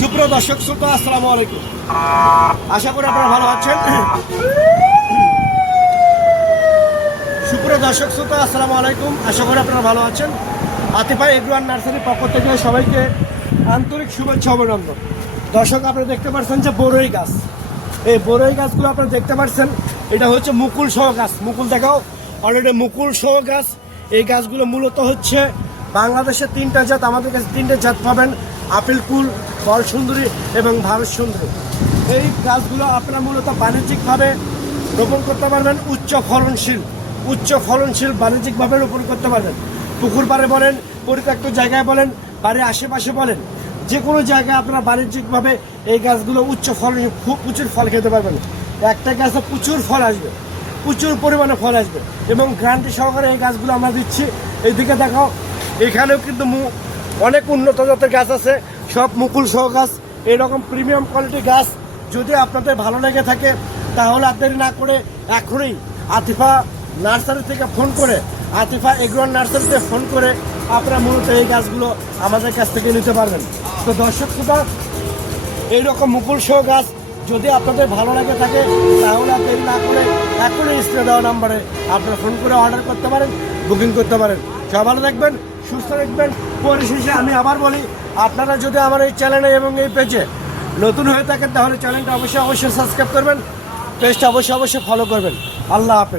সুপ্রিয় দর্শক শ্রোতা, আসসালামু আলাইকুম। আশা করি আপনারা ভালো আছেন। সুপ্রিয় দর্শক শ্রোতা, আসসালামু আলাইকুম। আশা করি আপনারা ভালো আছেন। আতিফা এগ্রো অ্যান্ড নার্সারির পক্ষ থেকে সবাইকে আন্তরিক শুভেচ্ছা অভিনন্দন। দর্শক, আপনারা দেখতে পাচ্ছেন যে বড়ই গাছ, এই বড়ই গাছগুলো আপনারা দেখতে পাচ্ছেন, এটা হচ্ছে মুকুল সহ গাছ। মুকুল দেখাও, অলরেডি মুকুল সহ গাছ। এই গাছগুলো মূলত হচ্ছে বাংলাদেশের তিনটা জাত, আমাদের কাছে তিনটে জাত পাবেন: আপেল কুল, ফল সুন্দরী এবং ভারত সুন্দরী। এই গাছগুলো আপনারা মূলত বাণিজ্যিকভাবে রোপণ করতে পারবেন, উচ্চ ফলনশীল বাণিজ্যিকভাবে রোপণ করতে পারবেন। পুকুর পাড়ে বলেন, পরিত্যক্ত জায়গায় বলেন, বাড়ির আশেপাশে বলেন, যে কোনো জায়গায় আপনারা বাণিজ্যিকভাবে এই গাছগুলো উচ্চ ফলন, খুব প্রচুর ফল খেতে পারবেন। একটা গাছে প্রচুর ফল আসবে, প্রচুর পরিমাণে ফল আসবে এবং গ্যারান্টি সহকারে এই গাছগুলো আমরা দিচ্ছি। এইদিকে দেখাও, এখানেও কিন্তু অনেক উন্নত জাতের গাছ আছে, সব মুকুল সহ গাছ। এরকম প্রিমিয়াম কোয়ালিটির গাছ যদি আপনাদের ভালো লেগে থাকে তাহলে আপনাদের না করে এখনই আতিফা নার্সারি থেকে ফোন করে, আতিফা এগ্রো নার্সারিতে ফোন করে আপনারা মূলত এই গাছগুলো আমাদের কাছ থেকে নিতে পারবেন। তো দর্শক শ্রোতা, এইরকম মুকুল সহ গাছ যদি আপনাদের ভালো লাগে থাকে তাহলে আপনি না করে এখনই স্ক্রিনে দেওয়া নাম্বারে আপনারা ফোন করে অর্ডার করতে পারেন, বুকিং করতে পারেন। সবাই ভালো থাকবেন, সুস্থ থাকবেন। পরিশেষে আমি আবার বলি, আপনারা যদি আমার এই চ্যানেলে এবং এই পেজে নতুন হয়ে থাকেন তাহলে চ্যানেলটা অবশ্যই সাবস্ক্রাইব করবেন, পেজটা অবশ্যই ফলো করবেন। আল্লাহ হাফেজ।